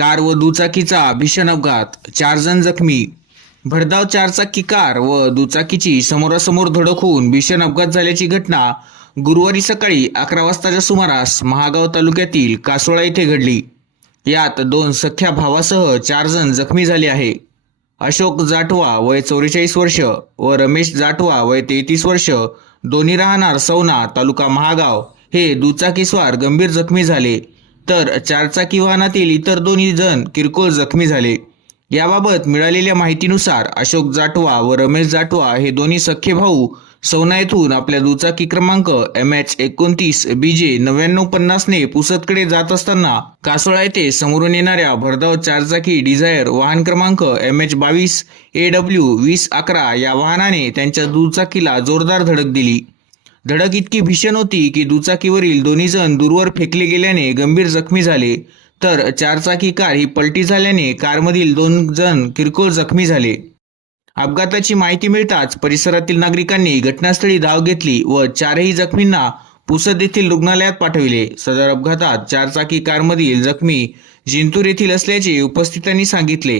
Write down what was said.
Car व दुचाकीचा भीषण अपघात. चार जण जखमी. भडधाव चारचाकी कार व दुचाकीची समोरासमोर धडक होऊन भीषण अपघात झाल्याची घटना गुरुवारी सकाळी अकरा वाजताच्या सुमारास महागाव तालुक्यातील कासोळा येथे घडली. यात दोन सख्या भावासह चार जण जखमी झाले आहे. अशोक जाटवा वय चौवेचाळीस वर्ष व रमेश जाटवा वय तेहतीस वर्ष दोन्ही राहणार सवना तालुका महागाव. हे दुचाकीस्वार गंभीर जखमी झाले. तर चारचाकी वाहनातील इतर दोन्ही जण किरकोळ जखमी झाले. याबाबत मिळालेल्या माहितीनुसार अशोक जाटवा व रमेश जाटवा हे दोन्ही सख्खे भाऊ सवना येथून आपल्या दुचाकी क्रमांक एम एच एकोणतीस बी जे नव्याण्णव पन्नासने पुसदकडे जात असताना कासोळा येथे समोरून येणाऱ्या भरधाव चारचाकी डिझायर वाहन क्रमांक एम एच बावीस ए डब्ल्यू वीस अकरा या वाहनाने त्यांच्या दुचाकीला जोरदार धडक दिली. धडक इतकी भीषण होती की दुचाकीवरील दोन्ही जण दूरवर फेकले गेल्याने गंभीर जखमी झाले. तर चारचाकी कार ही पलटी झाल्याने कारमधील दोन जण किरकोळ जखमी झाले. अपघाताची माहिती मिळताच परिसरातील नागरिकांनी घटनास्थळी धाव घेतली व चारही जखमींना पुसद येथील रुग्णालयात पाठविले. सदर अपघातात चारचाकी कारमधील जखमी जिंतूर येथील असल्याचे उपस्थितांनी सांगितले.